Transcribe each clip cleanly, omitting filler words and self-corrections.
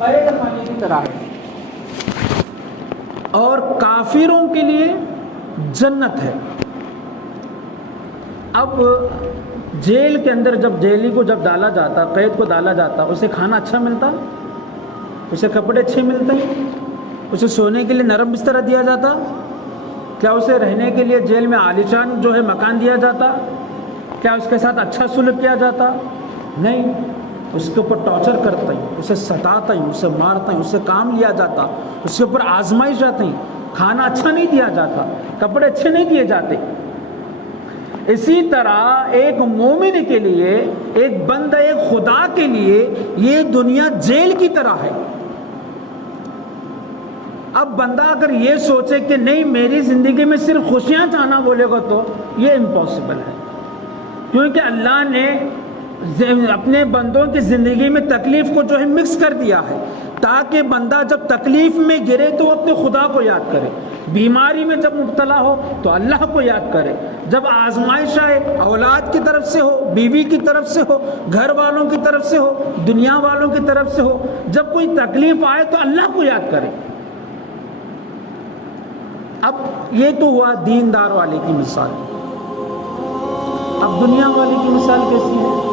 قید خانے کی طرح ہے، اور کافروں کے لیے جنت ہے۔ اب جیل کے اندر جب جیلی کو جب ڈالا جاتا، قید کو ڈالا جاتا، اسے کھانا اچھا ملتا، اسے کپڑے اچھے ملتے ہیں، اسے سونے کے لیے نرم بستر دیا جاتا، کیا اسے رہنے کے لیے جیل میں عالیشان جو ہے مکان دیا جاتا، کیا اس کے ساتھ اچھا سلوک کیا جاتا؟ نہیں، اس کے اوپر ٹارچر کرتا ہی، اسے ستاتا ہی، اسے مارتا ہی، اسے کام لیا جاتا، اس کے اوپر آزمائش آتی ہی، کھانا اچھا نہیں دیا جاتا، کپڑے اچھے نہیں دیے جاتے۔ اسی طرح ایک مومن کے لیے، ایک بندہ ایک خدا کے لیے یہ دنیا جیل کی طرح ہے۔ اب بندہ اگر یہ سوچے کہ نہیں میری زندگی میں صرف خوشیاں چاہنا بولے گا تو یہ امپاسبل ہے، کیونکہ اللہ نے اپنے بندوں کی زندگی میں تکلیف کو جو ہے مکس کر دیا ہے، تاکہ بندہ جب تکلیف میں گرے تو اپنے خدا کو یاد کرے، بیماری میں جب مبتلا ہو تو اللہ کو یاد کرے، جب آزمائش آئے اولاد کی طرف سے ہو، بیوی کی طرف سے ہو، گھر والوں کی طرف سے ہو، دنیا والوں کی طرف سے ہو، جب کوئی تکلیف آئے تو اللہ کو یاد کرے۔ اب یہ تو ہوا دیندار والے کی مثال، اب دنیا والے کی مثال کیسی ہے؟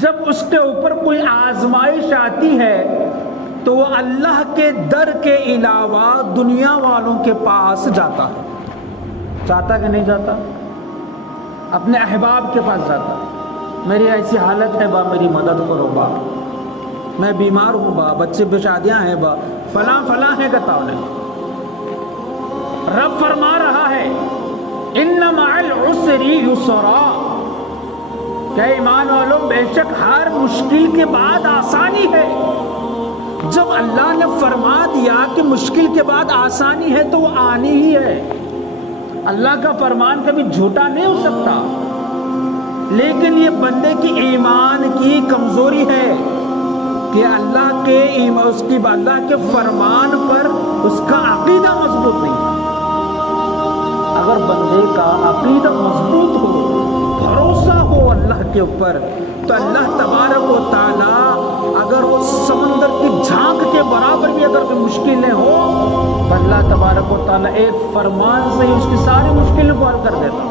جب اس کے اوپر کوئی آزمائش آتی ہے تو وہ اللہ کے در کے علاوہ دنیا والوں کے پاس جاتا ہے، چاہتا کہ نہیں جاتا؟ اپنے احباب کے پاس جاتا، میری ایسی حالت ہے با، میری مدد کرو با، میں بیمار ہوں با، بچے پہ شادیاں ہیں با، فلاں فلاں ہے کہتا انہیں۔ رب فرما رہا ہے ان مع العسر یسرا، کہ ایمان والوں بے شک ہر مشکل کے بعد آسانی ہے۔ جب اللہ نے فرما دیا کہ مشکل کے بعد آسانی ہے تو وہ آنی ہی ہے، اللہ کا فرمان کبھی جھوٹا نہیں ہو سکتا۔ لیکن یہ بندے کی ایمان کی کمزوری ہے کہ اللہ کے فرمان پر اس کا عقیدہ مضبوط نہیں ہے۔ اگر بندے کا عقیدہ مضبوط ہو، بھروسہ ہو اللہ کے اوپر، تو اللہ تبارک و تعالی اگر وہ سمندر کی جھانک کے برابر بھی اگر کوئی مشکلیں ہو تو اللہ تبارک و تعالی ایک فرمان سے ہی اس کی ساری مشکلوں کو حل کر دیتا،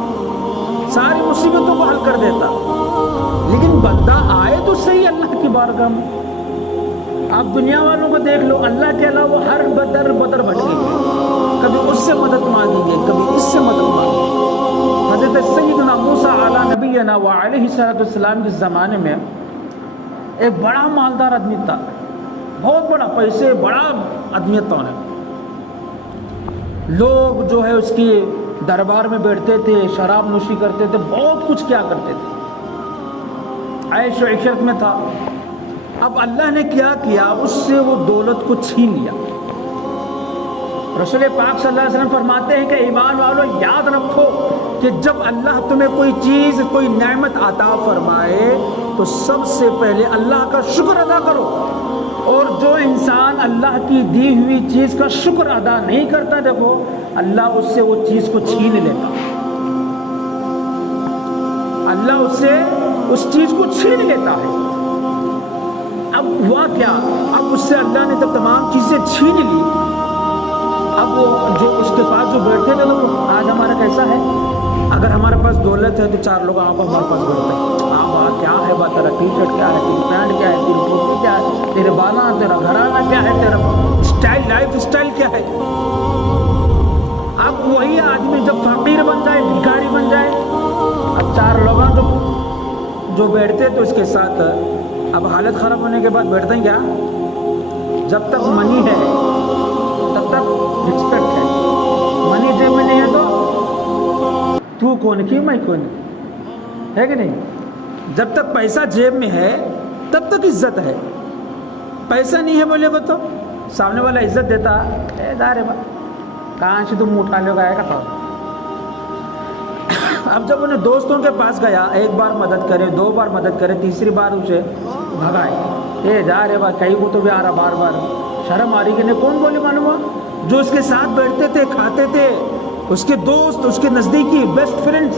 ساری مصیبتوں کو حل کر دیتا۔ لیکن بندہ آئے تو صحیح اللہ کی بارگاہ میں۔ آپ دنیا والوں کو دیکھ لو، اللہ کے علاوہ ہر بدر بھٹکیں گے، کبھی اس سے مدد مانگیں گے، کبھی اس سے مدد مانگیں گے۔ حضرت سیدنا موسیٰ علیہ نبینا وعلیہ السلام کے زمانے میں ایک بڑا مالدار آدمی تھا، بہت بڑا، پیسے بڑا آدمی تھا انہیں، لوگ جو ہے اس کی دربار میں بیٹھتے تھے، شراب نوشی کرتے تھے، بہت کچھ کیا کرتے تھے، عیش و عشرت میں تھا۔ اب اللہ نے کیا کیا، اس سے وہ دولت کو چھین لیا۔ رسول پاک صلی اللہ علیہ وسلم فرماتے ہیں کہ ایمان والو یاد رکھو کہ جب اللہ تمہیں کوئی چیز، کوئی نعمت عطا فرمائے تو سب سے پہلے اللہ کا شکر ادا کرو، اور جو انسان اللہ کی دی ہوئی چیز کا شکر ادا نہیں کرتا، دیکھو اللہ اس سے وہ چیز کو چھین لیتا، اللہ اس سے اس چیز کو چھین لیتا ہے۔ اب ہوا کیا، اب اس سے اللہ نے جب تمام چیزیں چھین لی، اب وہ جو اس کے پاس جو بیٹھتے تھے، تو آج ہمارا کیسا ہے، اگر ہمارے پاس دولت ہے تو چار لوگ ہمارے پاس بیٹھتے ہیں، ہاں بات کیا ہے، بات تیرا ٹی شرٹ کیا ہے، تیری پینٹ کیا ہے، تیری ٹوپی کیا ہے، تیرے بالا، تیرا گھرانہ کیا ہے، تیرا اسٹائل، لائف اسٹائل کیا ہے۔ اب وہی آدمی جب فقیر بن جائے، بھکاری بن جائے، اب چار لوگ جو بیٹھتے تو اس کے ساتھ، اب حالت خراب ہونے کے بعد بیٹھتے ہیں کیا، جب تک منی ہے تب تک رسپیکٹ ہے، منی جیب میں نہیں ہے تو کون کی میں کون ہے کہ نہیں۔ جب تک پیسہ جیب میں ہے تب تک عزت ہے، پیسہ نہیں ہے بولے گا تو سامنے والا عزت دیتا، اے دارے با کہاں سے تم اٹھا لے گا، آئے گا تھا۔ اب جب انہیں دوستوں کے پاس گیا، ایک بار مدد کرے، دو بار مدد کرے، تیسری بار اسے بھگائے، اے جا رہے با کہیں کو تو بھی آ رہا، بار بار شرم آ رہی کہ نہیں، کون بولے معلوم ہوا، جو اس کے ساتھ بیٹھتے تھے، کھاتے تھے، اس کے دوست، اس کے نزدیکی بیسٹ فرینڈز۔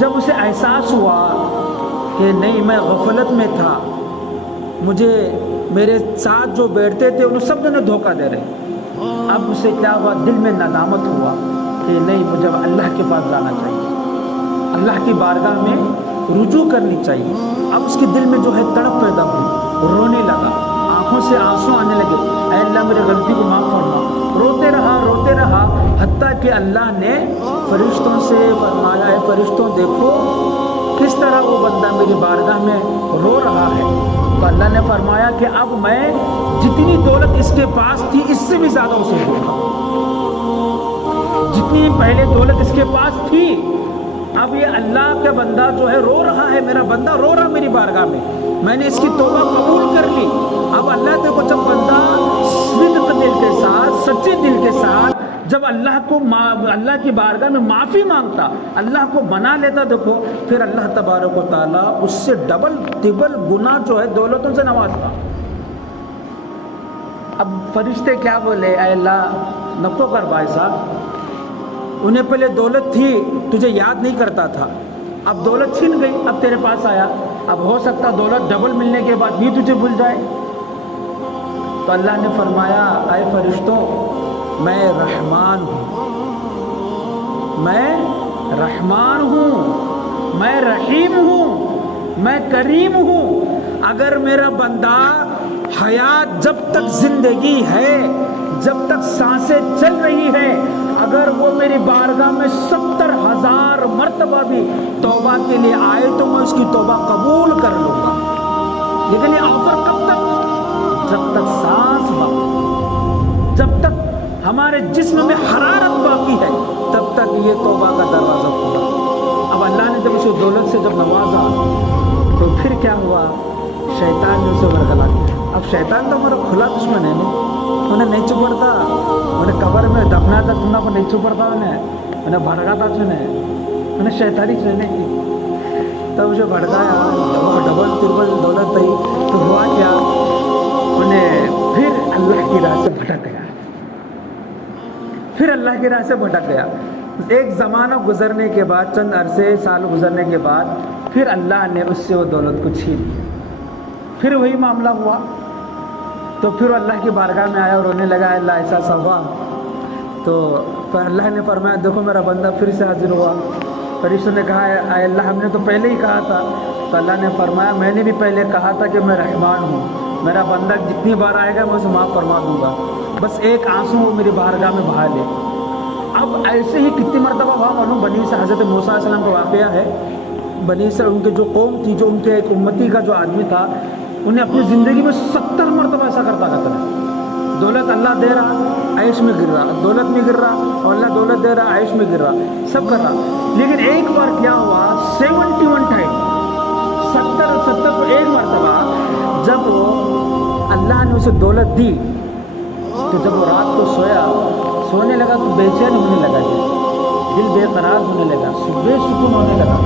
جب اسے احساس ہوا کہ نہیں میں غفلت میں تھا، مجھے میرے ساتھ جو بیٹھتے تھے انہیں سب نے دھوکہ دے رہے. اب اسے کیا ہوا, دل میں ندامت ہوا کہ نہیں, مجھے اللہ کے پاس جانا چاہیے, اللہ کی بارگاہ میں رجوع کرنی چاہیے. اب اس کے دل میں جو ہے تڑپ پیدا ہوئی, رونے لگا, آنکھوں سے آنسو آنے لگے, اے اللہ میری غلطی کو معاف فرما. روتے رہا حتیٰ کہ اللہ نے فرشتوں سے فرمایا, اے فرشتوں دیکھو کس طرح وہ بندہ میری بارگاہ میں رو رہا ہے. تو اللہ نے فرمایا کہ اب میں جتنی دولت اس کے پاس تھی اس سے بھی زیادہ اسے دوں گا. جتنی پہلے دولت اس کے پاس تھی, اب یہ اللہ کا بندہ جو ہے رو رہا ہے, میرا بندہ رو رہا میری بارگاہ میں نے اس کی توبہ قبول کر لی. اب اللہ دیکھو جب بندہ صدق دل کے ساتھ, سچے دل کے ساتھ جب اللہ کی بارگاہ میں معافی مانگتا, اللہ کو بنا لیتا, دیکھو پھر اللہ تبارک و تعالیٰ اس سے ڈبل ٹبل گنا جو ہے دولتوں سے نوازتا. اب فرشتے کیا بولے, اے اللہ نکو کر بھائی صاحب, انہیں پہلے دولت تھی تجھے یاد نہیں کرتا تھا, اب دولت چھن گئی, اب تیرے پاس آیا, اب ہو سکتا دولت ڈبل ملنے کے بعد بھی تجھے بھول جائے. تو اللہ نے فرمایا, اے فرشتوں میں رحمان ہوں, میں رحمان ہوں, میں رحیم ہوں, میں کریم ہوں. اگر میرا بندہ حیات جب تک زندگی ہے, جب تک سانسیں چل رہی ہے, اگر وہ میری بارگاہ میں 70,000 مرتبہ بھی توبہ کے لیے آئے تو میں اس کی توبہ قبول کر لوں گا. لیکن یہ آفر کب تک, جب تک سانس باقی, جب تک ہمارے جسم میں حرارت باقی ہے تب تک یہ توبہ کا دروازہ کھلا. اب اللہ نے جب اسے دولت سے جب نوازا تو پھر کیا ہوا, شیطان نے اسے ورگلا دیا. اب شیطان تو ہمارا کھلا دشمن ہے, انہیں نہیں چپڑتا, انہیں قبر میں دفنا تھا تم کو نہیں چپڑتا, انہیں بھڑکا تھا, انہیں شیطانی چلنے کی. تب اسے بھڑکایا, ڈبل ٹربل دولت تھی تو ہوا کیا, انہیں پھر اللہ کی راہ سے بھٹک گیا, پھر اللہ کی راہ سے بھٹک گیا. ایک زمانہ گزرنے کے بعد, چند عرصے سال گزرنے کے بعد پھر اللہ نے اس سے وہ دولت کو چھین لی. پھر وہی معاملہ ہوا تو پھر اللہ کی بارگاہ میں آیا اور رونے لگا, اللہ ایسا سا ہوا. تو پھر اللہ نے فرمایا دیکھو میرا بندہ پھر سے حاضر ہوا. فرشتوں نے کہا اے اللہ ہم نے تو پہلے ہی کہا تھا. تو اللہ نے فرمایا میں نے بھی پہلے کہا تھا کہ میں رحمان ہوں, میرا بندہ جتنی بار آئے گا میں اسے معاف فرما دوں گا, بس ایک آنسو وہ میری بارگاہ میں بہا لے. اب ایسے ہی کتنی مرتبہ ہوا معلوم, بنی سے حضرت موسیٰ علیہ السلام کا واقعہ ہے. بنی سے ان کے جو قوم تھی, جو ان کے ایک امتی کا جو آدمی تھا, انہیں اپنی زندگی میں 70 مرتبہ ایسا کرتا ہے. دولت اللہ دے رہا, عیش میں گر رہا, دولت میں گر رہا, اور اللہ دولت دے رہا, عیش میں گر رہا, سب کر رہا. لیکن ایک بار کیا ہوا, 71 ٹائم 70 کو ایک مرتبہ جب اللہ نے اسے دولت دی تو جب وہ رات کو سونے لگا تو بے چین ہونے لگا, دل بے قرار ہونے لگا, بے سکون ہونے لگا.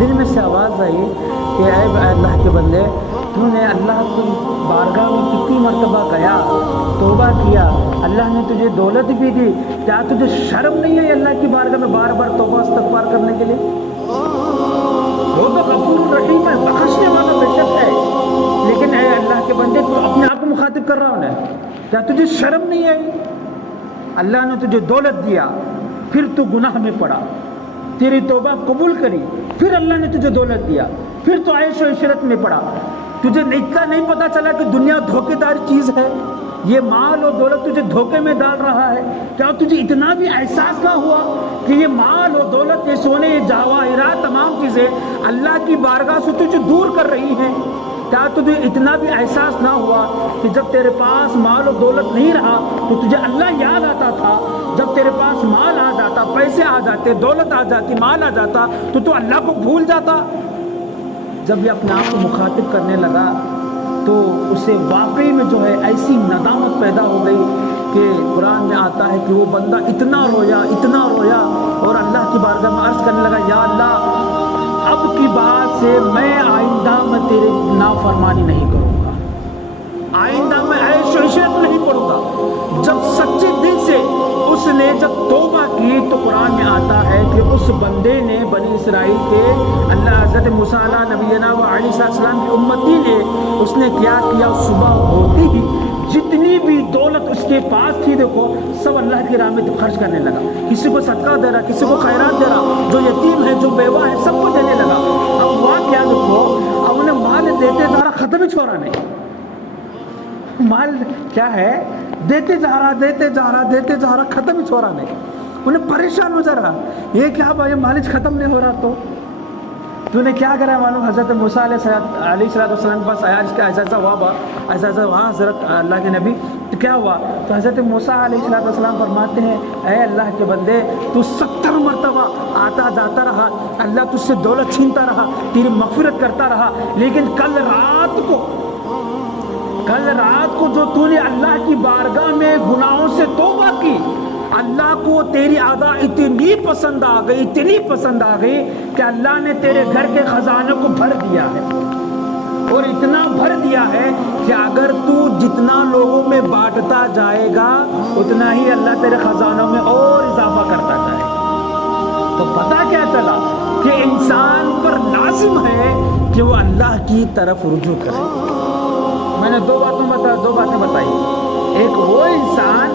دل میں سے آواز آئی کہ اے اللہ کے بندے, تو نے اللہ کی بارگاہ میں کتنی مرتبہ گیا, توبہ کیا, اللہ نے تجھے دولت بھی دی, کیا تجھے شرم نہیں ہے اللہ کی بارگاہ میں بار بار توبہ استغفار کرنے کے لیے؟ وہ تو غفور رحیم ہے, بخشنے والا بے شک ہے, لیکن اے اللہ کے بندے تو اپنے آپ کو مخاطب کر رہا ہے, کیا تجھے شرم نہیں آئی؟ اللہ نے تجھے دولت دیا, پھر تو گناہ میں پڑا, تیری توبہ قبول کری, پھر اللہ نے تجھے دولت دیا, پھر تو عیش و عشرت میں پڑا. تجھے نہیں پتا چلا کہ دنیا دھوکے دار چیز ہے, یہ مال اور دولت تجھے دھوکے میں ڈال رہا ہے. کیا تجھے اتنا بھی احساس نہ ہوا کہ یہ مال اور دولت, یہ سونے, یہ جواہرات, تمام چیزیں اللہ کی بارگاہ سے تجھے دور کر رہی ہیں؟ کیا تجھے اتنا بھی احساس نہ ہوا کہ جب تیرے پاس مال و دولت نہیں رہا تو تجھے اللہ یاد آتا تھا؟ جب تیرے پاس مال آ جاتا, پیسے آ جاتے, دولت آ جاتی, مال آ جاتا تو اللہ کو بھول جاتا. جب یہ اپنے آپ کو مخاطب کرنے لگا تو اسے واقعی میں جو ہے ایسی ندامت پیدا ہو گئی کہ قرآن میں آتا ہے کہ وہ بندہ اتنا رویا اور اللہ کی بارگاہ میں عرض کرنے لگا, یا اللہ اب کی بات سے میں آئندہ میں تیرے نافرمانی نہیں کروں گا, آئندہ میں عیش و عشرت نہیں کروں گا. جب سچے دل سے اس نے جب توبہ کی تو قرآن میں آتا ہے کہ اس بندے نے, بنی اسرائیل کے اللہ حضرت موسیٰ علیہ نبینا و علیہ السلام کی امتی نے اس نے کیا کیا، صبح ہوتی ہی جتنی بھی دولت اس کے پاس تھی دیکھو سب اللہ کی راہ میں خرچ کرنے لگا. کسی کو صدقہ دے رہا، کسی کو خیرات دے رہا، جو یتیم ہے، جو بیوہ ہے، سب کو دینے لگا. اب ہوا کیا دیکھو، اب انہیں مال دیتے جا رہا، ختم ہی چھوڑ رہا نہیں. مال کیا ہے، دیتے جا رہا، دیتے جا رہا، دیتے جا رہا، ختم ہی چھوڑ رہا نہیں. انہیں پریشان ہو جا رہا، یہ کیا بھائی مالج ختم نہیں ہو رہا. تو نے کیا کرا معلوم، حضرت موسیٰ علیہ السلام کے پاس آیا، اس کا ایسا ایسا ہوا حضرت اللہ کے نبی. تو کیا ہوا، تو حضرت موسیٰ علیہ السلام فرماتے ہیں اے اللہ کے بندے، تو 70 مرتبہ آتا جاتا رہا، اللہ تجھ سے دولت چھینتا رہا، تیری مغفرت کرتا رہا، لیکن کل رات کو جو تو نے اللہ کی بارگاہ میں گناہوں سے توبہ کی، اللہ کو تیری ادا اتنی پسند آ گئی کہ اللہ نے تیرے گھر کے خزانے کو بھر دیا ہے، اور اتنا بھر دیا ہے کہ اگر تو جتنا لوگوں میں بانٹتا جائے گا اتنا ہی اللہ تیرے خزانوں میں اور اضافہ کرتا جائے گا. تو پتہ کیا چلا کہ انسان پر لازم ہے کہ وہ اللہ کی طرف رجوع کرے. میں نے دو باتیں بتائی. ایک وہ انسان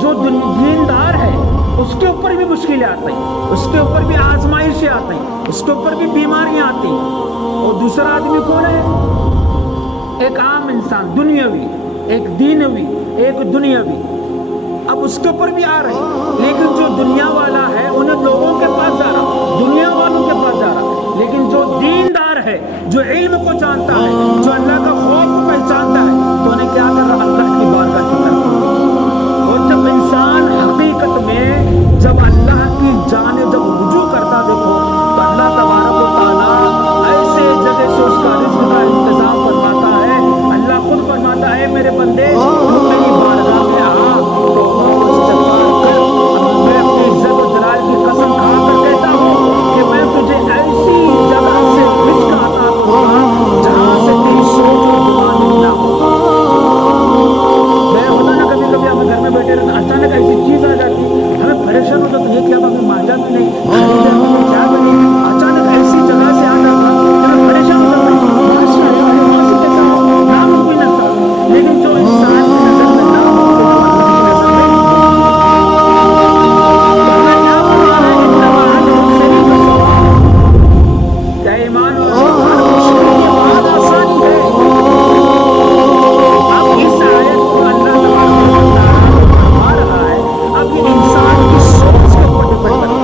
جو دیندار ہے، اس کے اوپر بھی مشکلیں آتی ہیں، اس کے اوپر بھی آزمائشیں آتی ہیں، اس کے اوپر بھی بیماریاں آتی ہیں. اور دوسرا آدمی کون ہے، ایک عام انسان، دنیاوی، ایک دینوی، ایک دنیاوی. اب اس کے اوپر بھی آ رہے ہیں، لیکن جو دنیا والا ہے انہیں لوگوں کے پاس جا رہا، دنیا والوں کے پاس جا رہا. لیکن جو دیندار ہے، جو علم کو جانتا ہے، جو اللہ کا خوف کو پہچانتا ہے، تو انہیں کیا کر رہا، اللہ کی بارگاہ کی طرف. اور جب انسان حقیقت میں جب اللہ کی جانب جب رجوع کرتا دیکھو، تو اللہ تبارک و تعالیٰ ایسے جگہ سے اس کا رزق کا انتظام فرماتا ہے. اللہ خود فرماتا ہے میرے بندے تو میری بارگاہ میں آ، توبہ و استغفار کر. میں اپنی عزت و جلال کی قسم کھا کر کہتا ہوں کہ میں تجھے ایسی جگہ سے رزق عطا کروں گا جہاں سے تیری سوچ اور گمان نہ ہو. میں خدا نہ کبھی ہمیں گھر میں بیٹھے رہنا، اچانک ایسی چیز آ جاتی، ہمیں پریشان ہو جاتا، یہ کیا ابھی مانگا بھی نہیں، کیا بنے، اچانک ایسی جگہ سے آ جاتا کہ ہمیں پریشان ہو جاتا. ناممکن لگتا، لیکن جو انسان کی نظر میں ناممکن ہے اللہ کی نظر میں کیا ایمان ہر مشکل کے بعد آسانی ہے. اب اس آیت کو اللہ فرما رہا ہے، اب یہ انسان کی سوچ کے اوپر ڈپینڈ کرتا ہے،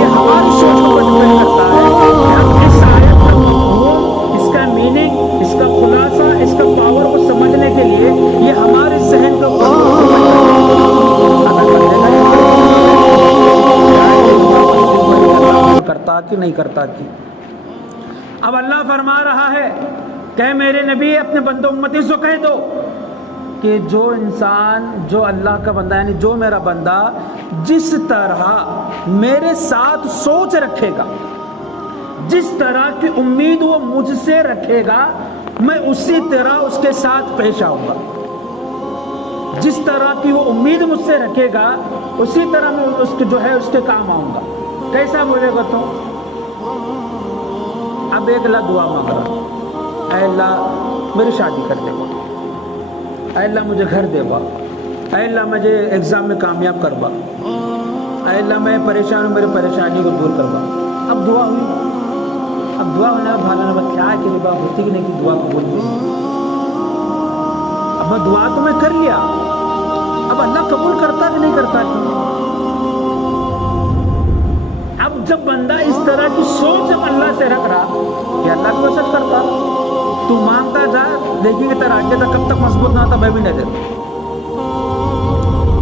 یہ ہماری سوچ کے اوپر ڈپینڈ کرتا ہے کہ ہم اس آیت کا مفہوم، اس کا میننگ، اس کا خلاصہ، اس کا پاور کو سمجھنے کے لیے یہ ہمارے ذہن کے اوپر کرتا کہ نہیں کرتا کی. اب اللہ فرما رہا ہے کہ میرے نبی اپنے بندوں امتی سے کہہ دو کہ جو انسان، جو اللہ کا بندہ یعنی جو میرا بندہ جس طرح میرے ساتھ سوچ رکھے گا، جس طرح کی امید وہ مجھ سے رکھے گا، میں اسی طرح اس کے ساتھ پیش آؤں گا. جس طرح کی وہ امید مجھ سے رکھے گا اسی طرح میں اس کے جو ہے اس کے کام آؤں گا. کیسا بولے گا تو اب ایک اللہ دعا مانگ رہا، اے اللہ میری شادی کر دے گا، اے اللہ مجھے گھر دے گا، اے اللہ مجھے ایگزام میں کامیاب کر با، اے اللہ میں پریشان ہوں، میری پریشانی کو دور کر با. اب دعا ہوئی، اب دعا ہونے کا بھالا نہ کیا ہے کہ بات ہوتی کہ نہیں کہ دعا قبول ہوئی. اب میں دعا تو میں کر لیا، اب اللہ قبول کرتا کہ نہیں کرتا کہ اب جب بندہ اس طرح کی سوچ جب اللہ سے رکھ رہا کہ اللہ کو سچ کرتا، تو مانتا جا، دیکھیں گے تیرا عقیدہ کب تک مضبوط نہ ہوتا میں بھی نہیں دیتا.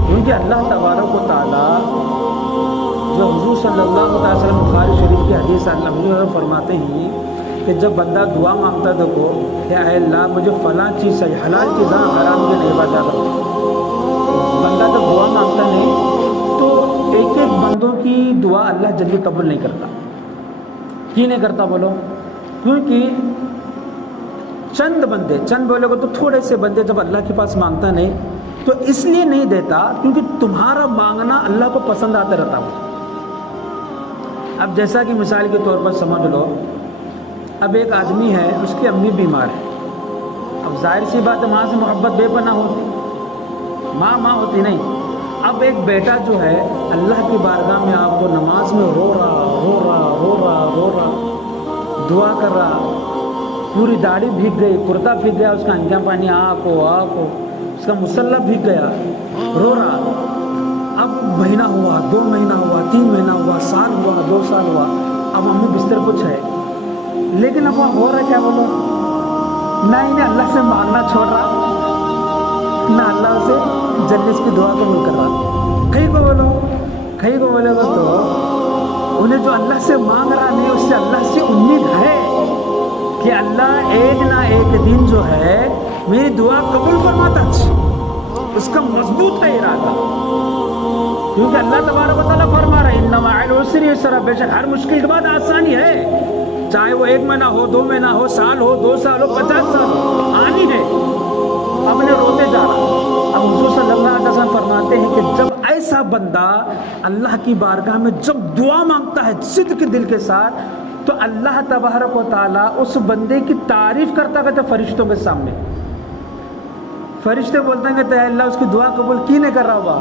کیونکہ اللہ تبارک و تعالیٰ جو حضور صلی اللہ علیہ وسلم بخاری شریف کی حدیث اللہ حضور فرماتے ہیں کہ جب بندہ دعا مانگتا دیکھو کہ اے اللہ مجھے فلاں چیز سے حلال چیزاں حرام کے نہیں بتا کر، بندہ جب دعا مانگتا نہیں تو ایک ایک بندوں کی دعا اللہ جلدی قبول نہیں کرتا. کیوں نہیں کرتا بولو؟ کیونکہ چند بولے گا تو تھوڑے سے بندے جب اللہ کے پاس مانگتا نہیں تو اس لیے نہیں دیتا کیونکہ تمہارا مانگنا اللہ کو پسند آتا رہتا ہو. اب جیسا کہ مثال کے طور پر سمجھ لو، اب ایک آدمی ہے، اس کی امی بیمار ہے، اب ظاہر سی بات ہے ماں سے محبت بے پناہ ہوتی، ماں ہوتی نہیں۔ اب ایک بیٹا جو ہے اللہ کی بارگاہ میں آپ کو نماز میں رو رہا دعا کر رہا، پوری داڑھی بھیگ گئی، کرتا بھیگ گیا، اس کا انگیاں پانی آنکھ ہو اس کا مسلح بھیگ گیا، رو رہا۔ اب مہینہ ہوا، 2 مہینہ ہوا، 3 مہینہ ہوا، سال ہوا، 2 سال ہوا، اب امی بستر کچھ ہے، لیکن اب وہاں ہو رہا کیا بولو، نہ انہیں اللہ سے مانگنا چھوڑ رہا، نہ اللہ سے جلدی اس کی دعا قبول کر رہا۔ کہیں کو بولے گا تو انہیں جو اللہ سے مانگ رہا نہیں، اس سے اللہ سے امید ہے کہ اللہ ایک نہ ایک دن جو ہے میری دعا قبول فرماتا، اس کا مضبوط ہے ارادہ، کیونکہ اللہ تبارک و تعالیٰ فرما رہا ہے ان مع العسر یسرا، بے شک ہر مشکل کے بعد آسانی ہے، چاہے وہ 1 مہینہ ہو، 2 مہینہ ہو، سال ہو، 2 سال ہو، 50 سال ہو، آنی ہے۔ اب نے روتے جا رہا۔ اب حضور صلی اللہ علیہ وسلم فرماتے ہیں کہ جب ایسا بندہ اللہ کی بارگاہ میں جب دعا مانگتا ہے صدق کے دل کے ساتھ، تو اللہ تبارک و تعالیٰ اس بندے کی تعریف کرتا کہتے فرشتوں کے سامنے، فرشتے بولتے ہیں کہ اللہ اس کی دعا قبول کی نہیں کر رہا ہوا،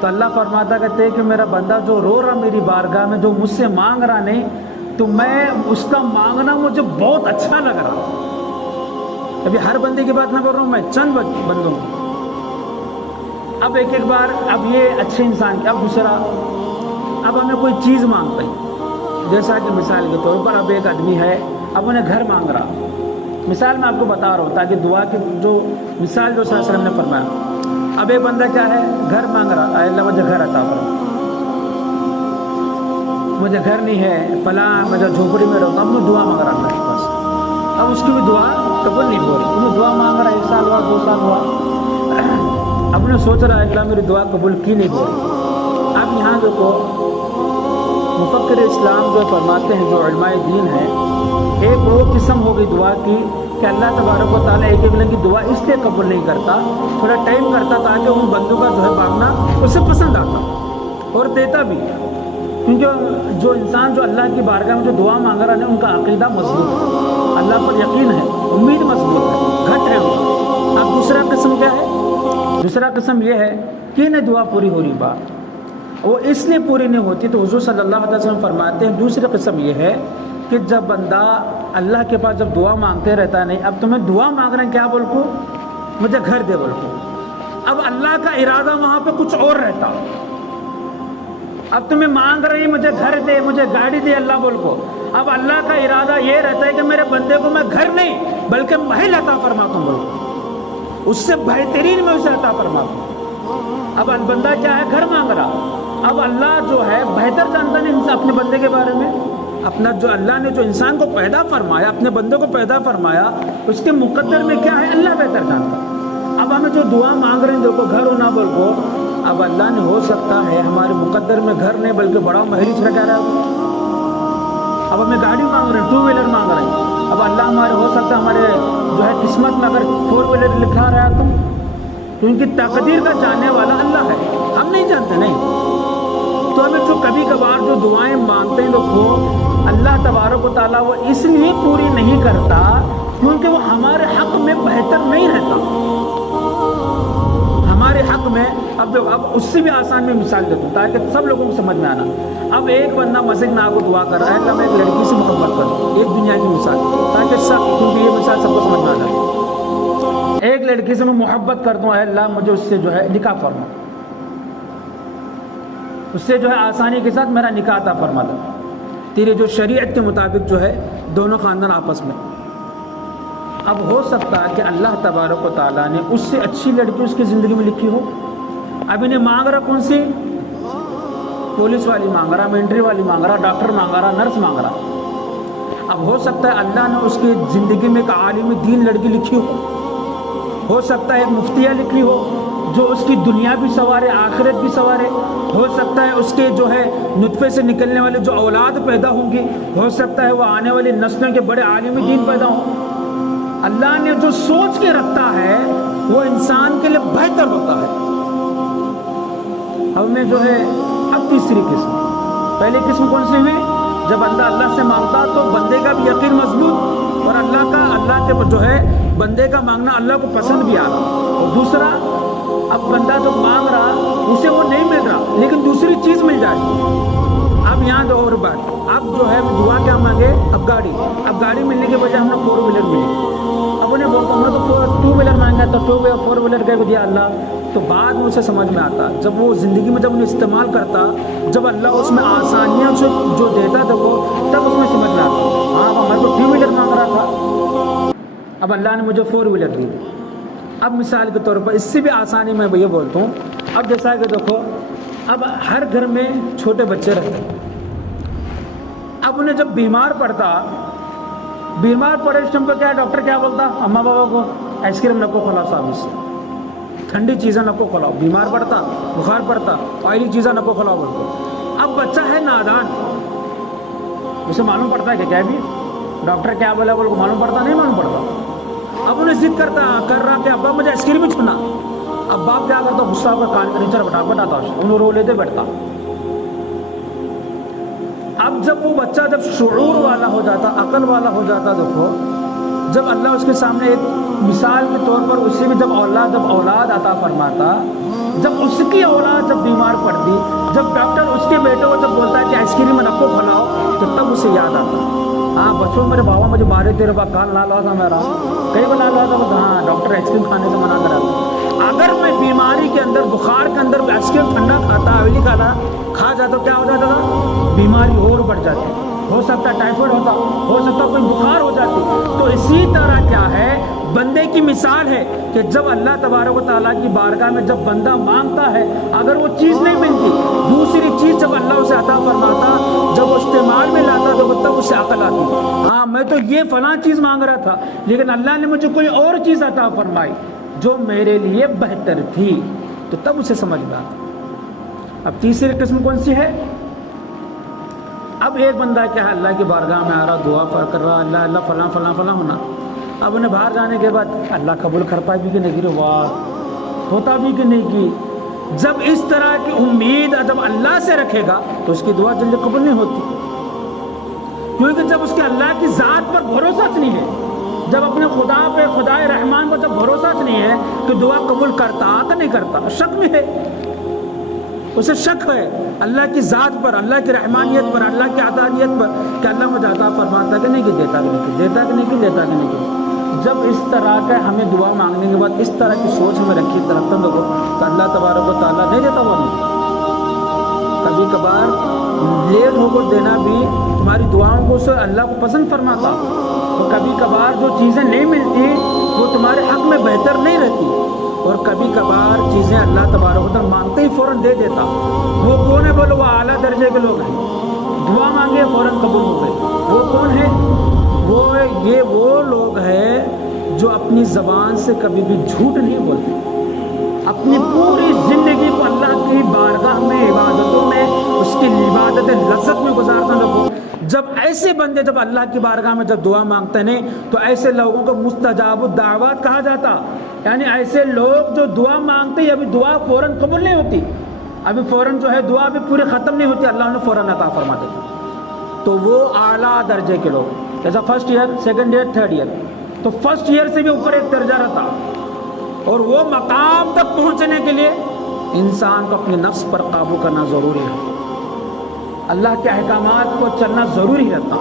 تو اللہ فرماتا کہتے ہیں کہ میرا بندہ جو رو رہا میری بارگاہ میں، جو مجھ سے مانگ رہا نہیں، تو میں اس کا مانگنا مجھے بہت اچھا لگ رہا۔ ابھی ہر بندے کی بات نہ کر رہا ہوں میں، چند بندوں کی۔ اب ایک بار اب یہ اچھے انسان کی، اب دوسرا، اب ہمیں کوئی چیز مانگتا ہے، جیسا کہ مثال کے طور پر اب ایک آدمی ہے، اب انہیں گھر مانگ رہا، مثال میں آپ کو بتا رہا ہوں تاکہ دعا کی جو مثال جو صلی اللہ علیہ وسلم نے فرمایا۔ اب ایک بندہ کیا ہے، گھر مانگ رہا، اے اللہ مجھے گھر عطا کرو، مجھے گھر نہیں ہے، فلاں مجھے جھوپڑی میں رہتا ہوں، اب دعا مانگ رہا اللہ کے پاس، اب اس کی بھی دعا قبول نہیں ہو رہی، انہیں دعا مانگ رہا 1 سال ہوا، 2 سال ہوا، اب نے سوچ رہا ہے اللہ میری دعا قبول کی نہیں ہو رہی۔ اب یہاں دیکھو مفکر اسلام جو فرماتے ہیں، جو علماء دین ہیں، ایک وہ قسم ہوگی دعا کی کہ اللہ تبارک و تعالیٰ ایک کی دعا اس لیے قبول نہیں کرتا، تھوڑا ٹائم کرتا تاکہ ان بندوں کا جو ہے مانگنا اسے پسند آتا اور دیتا بھی، کیونکہ جو انسان جو اللہ کی بارگاہ میں جو دعا مانگ رہا ہے ان کا عقیدہ مضبوط ہے، اللہ پر یقین ہے، امید مضبوط ہے، گھٹ ہے وہ۔ اب دوسرا قسم کیا ہے، دوسرا قسم یہ ہے کہ انہیں دعا پوری ہو رہی بات وہ اس لیے پوری نہیں ہوتی، تو حضور صلی اللہ علیہ وسلم فرماتے ہیں دوسری قسم یہ ہے کہ جب بندہ اللہ کے پاس جب دعا مانگتے رہتا نہیں، اب تمہیں دعا مانگ رہے ہیں کیا بول کو، مجھے گھر دے بول کو، اب اللہ کا ارادہ وہاں پہ کچھ اور رہتا، اب تمہیں مانگ رہی مجھے گھر دے، مجھے گاڑی دے اللہ بول کو، اب اللہ کا ارادہ یہ رہتا ہے کہ میرے بندے کو میں گھر نہیں بلکہ محل عطا فرماتا ہوں بول کو، اس سے بہترین میں اسے عطا فرماتا ہوں۔ اب بندہ کیا ہے، گھر مانگ رہا، اب اللہ جو ہے بہتر جانتا نہیں اپنے بندے کے بارے میں، اپنا جو اللہ نے جو انسان کو پیدا فرمایا، اپنے بندے کو پیدا فرمایا، اس کے مقدر میں کیا ہے اللہ بہتر جانتا۔ اب ہمیں جو دعا مانگ رہے ہیں دیکھو گھر ہونا بول کو، اب اللہ نے ہو سکتا ہے ہمارے مقدر میں گھر نہیں بلکہ بڑا محل چھڑ رہا ہے، اب ہمیں گاڑی مانگ رہے ہیں، 2 ویلر مانگ رہے ہیں، اب اللہ ہمارے ہو سکتا ہے ہمارے جو ہے قسمت میں اگر 4 ویلر لکھا رہا ہے تو، کیونکہ تقدیر کا جاننے والا اللہ ہے، ہم نہیں جانتے نہیں۔ تو ہمیں جو کبھی کبھار جو دعائیں مانگتے ہیں دیکھو اللہ تبارک و تعالیٰ وہ اس لیے پوری نہیں کرتا کیونکہ وہ ہمارے حق میں بہتر نہیں رہتا، ہمارے حق میں۔ اب اس سے بھی آسان میں مثال دیتا ہوں تاکہ سب لوگوں کو سمجھ میں آنا۔ اب ایک بندہ مسجد میں آ کو دعا کر رہا ہے کہ میں ایک لڑکی سے محبت کروں، ایک دنیا کی مثال، تاکہ سب، کیونکہ یہ مثال سب کو سمجھ میں آنا، ایک لڑکی سے میں محبت کر دوں، اے اللہ مجھے اس سے جو ہے نکاح فرما، اس سے جو ہے آسانی کے ساتھ میرا نکاح عطا فرما دو، تیرے جو شریعت کے مطابق جو ہے دونوں خاندان آپس میں۔ اب ہو سکتا ہے کہ اللہ تبارک و تعالیٰ نے اس سے اچھی لڑکی اس کی زندگی میں لکھی ہو، اب انہیں مانگ رہا کون سی، پولیس والی مانگ رہا، ملٹری والی مانگ رہا، ڈاکٹر مانگ رہا، نرس مانگ رہا۔ اب ہو سکتا ہے اللہ نے اس کی زندگی میں ایک عالم دین لڑکی لکھی ہو سکتا ہے ایک مفتیہ لکھی ہو جو اس کی دنیا بھی سنوارے آخرت بھی سنوارے، ہو سکتا ہے اس کے جو ہے نطفے سے نکلنے والے جو اولاد پیدا ہوں گی، ہو سکتا ہے وہ آنے والی نسلوں کے بڑے عالم دین پیدا ہوں۔ اللہ نے جو سوچ کے رکھتا ہے وہ انسان کے لیے بہتر ہوتا ہے۔ اب میں جو ہے اب تیسری قسم، پہلی قسم کون سی ہوئی، جب بندہ اللہ سے مانگتا تو بندے کا بھی یقین مضبوط اور اللہ کے جو ہے بندے کا مانگنا اللہ کو پسند بھی آ رہا، اور دوسرا اب بندہ جو مانگ رہا اسے وہ نہیں مل رہا لیکن دوسری چیز مل جائے۔ اب یہاں دو اور بات، اب جو ہے دعا کیا مانگے، اب گاڑی ملنے کے بجائے ہم نے 4 ویلر ملی، اب انہیں بولتا ہوں نا تو 2 ویلر مانگا تو 4 ویلر کہہ دیا اللہ، تو بعد میں اسے سمجھ میں آتا جب وہ زندگی میں جب انہیں استعمال کرتا، جب اللہ اس میں آسانیاں جو دیتا تھا وہ، تب اس میں سمجھ میں آتا ہاں میں تو 2 ویلر مانگ رہا تھا، اب اللہ نے مجھے 4 ویلر دی۔ اب مثال کے طور پر اس سے بھی آسانی میں یہ بولتا ہوں، اب جیسا کہ دیکھو اب ہر گھر میں چھوٹے بچے رہتے، اب انہیں جب بیمار پڑے اس ٹائم پہ کیا ڈاکٹر کیا بولتا اماں بابا کو، آئس کریم نکو کھلاؤ صاحب سے، ٹھنڈی چیزیں نکو کھلاؤ، بیمار پڑتا بخار پڑتا آئلی چیزیں نکو کھلاؤ بولتے۔ اب بچہ ہے نادان، اسے معلوم پڑتا ہے کہ کیا بھی ڈاکٹر کیا بولا بول کو معلوم پڑتا نہیں معلوم پڑتا، اب انہیں ضد کر رہا کہ ابا مجھے آئس کریم ہی چھونا، اب باپ کیا کرتا غصہ ہو کر کان کے نیچے بٹاتا انہیں رو لیتے بیٹھتا۔ اب جب وہ بچہ جب شعور والا ہو جاتا، عقل والا ہو جاتا، دیکھو جب اللہ اس کے سامنے ایک مثال کے طور پر اسے بھی جب اولاد عطا فرماتا، جب اس کی اولاد جب بیمار پڑتی، جب ڈاکٹر اس کے بیٹے کو جب بولتا ہے کہ آئس کریم نکو کھلاؤ، تو تب اسے یاد آتا ہاں بچوں میرے بابا مجھے مارے تیرے با کال نہ لوا تھا میرا، کئی بار نہ لوا تھا، ہاں ڈاکٹر آئس کریم کھانے سے منع کرا تھا۔ اگر میں بیماری کے اندر بخار کے اندر آئس کریم ٹھنڈا کھاتا آئلی کھا جاتا تو کیا ہو جاتا تھا، بیماری اور بڑھ جاتی، ہو سکتا ٹائیفائڈ ہوتا، ہو سکتا کوئی بخار ہو جاتی۔ تو اسی طرح کیا ہے بندے کی مثال ہے کہ جب اللہ تبارک و تعالیٰ کی بارگاہ میں جب بندہ مانگتا ہے، اگر وہ چیز نہیں ملتی، دوسری چیز جب اللہ اسے عطا فرماتا، جب وہ استعمال میں لاتا تو تب اسے عقل آتی ہاں میں تو یہ فلاں چیز مانگ رہا تھا لیکن اللہ نے مجھے کوئی اور چیز عطا فرمائی جو میرے لیے بہتر تھی، تو تب اسے سمجھ میں آتا۔ اب تیسری قسم کون سی ہے، اب ایک بندہ کیا ہے اللہ کی بارگاہ میں آ رہا، دعا کر رہا، اللہ فلاں فلاں فلاں ہونا، اب انہیں باہر جانے کے بعد اللہ قبول کرتا بھی کہ نہیں، واہ ہوتا بھی کہ نہیں کی، جب اس طرح کی امید جب اللہ سے رکھے گا تو اس کی دعا جلدی قبول نہیں ہوتی، کیونکہ جب اس کے اللہ کی ذات پر بھروسہ نہیں ہے، جب اپنے خدا پہ خدائے رحمان پر جب بھروسہ نہیں ہے کہ دعا قبول کرتا کہ نہیں کرتا، شک میں ہے، اسے شک ہے اللہ کی ذات پر، اللہ کی رحمانیت پر، اللہ کی عطانیت پر کہ اللہ مجھے عطا فرماتا کہ نہیں کہ دیتا کہ نہیں کہ دیتا کہ نہیں کہ دیتا کہ نہیں کہ۔ جب اس طرح کا ہمیں دعا مانگنے کے بعد اس طرح کی سوچ ہمیں رکھی رکھتا ہوں تو اللہ تبارک و تعالیٰ نہیں دیتا وہ ہمیں، کبھی کبھار لیٹ ہو کر دینا بھی تمہاری دعاؤں کو سے اللہ کو پسند فرماتا، اور کبھی کبھار جو چیزیں نہیں ملتی وہ تمہارے حق میں بہتر نہیں رہتی، اور کبھی کبھار چیزیں اللہ تبارک و تعالیٰ مانگتے ہی فوراً دے دیتا۔ وہ کون ہے بولو، وہ اعلیٰ درجے کے لوگ ہیں، دعا مانگے فوراً قبول ہو گئے۔ وہ کون ہے، یہ وہ لوگ ہیں جو اپنی زبان سے کبھی بھی جھوٹ نہیں بولتے، اپنی پوری زندگی کو اللہ کی بارگاہ میں عبادتوں میں اس کی عبادت لذت میں گزارتا رہو۔ جب ایسے بندے جب اللہ کی بارگاہ میں جب دعا مانگتے ہیں تو ایسے لوگوں کو مستجاب الدعوات کہا جاتا، یعنی ایسے لوگ جو دعا مانگتے ہیں ابھی دعا فوراً قبول نہیں ہوتی، ابھی فوراً جو ہے دعا ابھی پورے ختم نہیں ہوتی، اللہ نے فوراً عطا فرما دیتا، تو وہ اعلیٰ درجے کے لوگ، جیسا first year, second year, third year, تو فرسٹ ایئر سے بھی اوپر ایک درجہ رہتا، اور وہ مقام تک پہنچنے کے لیے انسان کو اپنے نفس پر قابو کرنا ضروری ہے، اللہ کے احکامات کو چلنا ضروری رہتا۔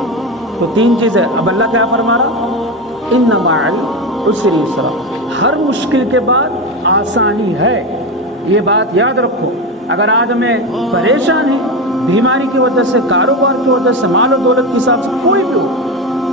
تو 3 چیزیں اب اللہ کیا فرما رہا، ان مع العسر یسرا، ہر مشکل کے بعد آسانی ہے، یہ بات یاد رکھو۔ اگر آج ہمیں پریشانی بیماری کی وجہ سے، کاروبار کی وجہ سے، مال و دولت کے حساب سے کوئی بھی ہو،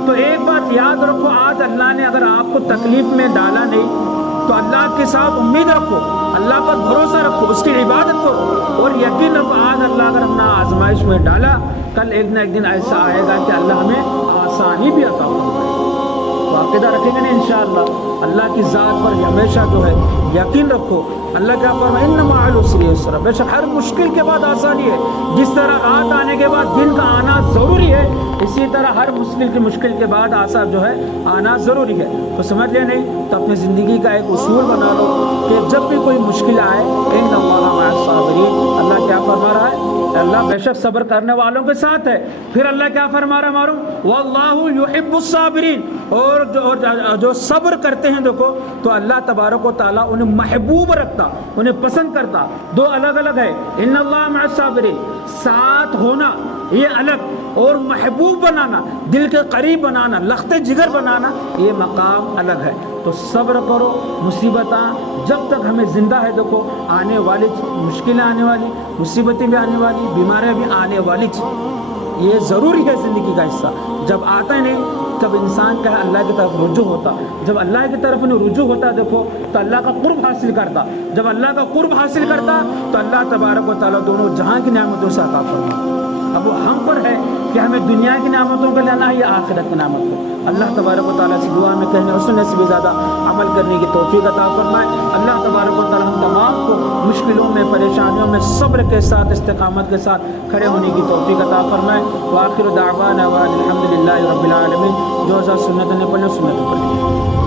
تو ایک بات یاد رکھو، آج اللہ نے اگر آپ کو تکلیف میں ڈالا نہیں تو اللہ کے ساتھ امید رکھو، اللہ پر بھروسہ رکھو، اس کی عبادت کرو، اور یقین رکھو آج اللہ اگر اپنا آزمائش میں ڈالا، کل ایک نہ ایک دن ایسا آئے گا کہ اللہ ہمیں آسانی بھی عطا فرمائے۔ تو عقیدہ رکھیں گے نا انشاءاللہ، اللہ کی ذات پر ہمیشہ جو ہے یقین رکھو۔ اللہ کیا فرمائے، ان مع العسر یسرا، بے شک ہر مشکل کے بعد آسانی ہے، جس طرح رات آنے کے بعد دن کا آنا ضروری ہے، اسی طرح ہر مشکل کے بعد آسان جو ہے آنا ضروری ہے۔ تو سمجھ لیا نہیں تو اپنی زندگی کا ایک اصول بنا لو کہ جب بھی کوئی مشکل آئے ان اللہ مع الصابرین، اللہ کیا فرما رہا ہے، اللہ بے شک صبر کرنے والوں کے ساتھ ہے۔ پھر اللہ کیا فرما رہا ہے معلوم، واللہ یحب الصابرین، اور جو صبر کرتے ہیں دیکھو تو اللہ تبارک و تعالیٰ انہیں محبوب رکھتا، انہیں پسند کرتا۔ دو الگ الگ ہے، ان اللہ مع الصابرین، ساتھ ہونا یہ الگ، اور محبوب بنانا، دل کے قریب بنانا، لخت جگر بنانا، یہ مقام الگ ہے۔ تو صبر کرو، مصیبتاں جب تک ہمیں زندہ ہے دیکھو آنے والی، مشکلیں آنے والی، مصیبتیں بھی آنے والی، بیماریاں بھی آنے والی، یہ ضروری ہے زندگی کا حصہ۔ جب آتا ہی نہیں تب انسان کا اللہ کی طرف رجوع ہوتا، جب اللہ کی طرف انہیں رجوع ہوتا دیکھو تو اللہ کا قرب حاصل کرتا، جب اللہ کا قرب حاصل کرتا تو اللہ تبارک و تعالیٰ دونوں جہاں کی نعمتوں سے عطا فرماتا۔ اب وہ ہم پر ہے کہ ہمیں دنیا کی نعمتوں کا لینا ہے یا آخرت کی نعمت کو۔ اللہ تبارک و تعالیٰ سے دعا میں کہنے اور سننے سے بھی زیادہ عمل کرنے کی توفیق عطا فرمائے۔ اللہ تبارک و تعالیٰ ہم تمام کو مشکلوں میں، پریشانیوں میں صبر کے ساتھ، استقامت کے ساتھ کھڑے ہونے کی توفیق عطا فرمائے۔ وآخر دعوانا الحمد للہ رب العالمین۔ جو سنت نے پڑھنے سنت پڑھیں۔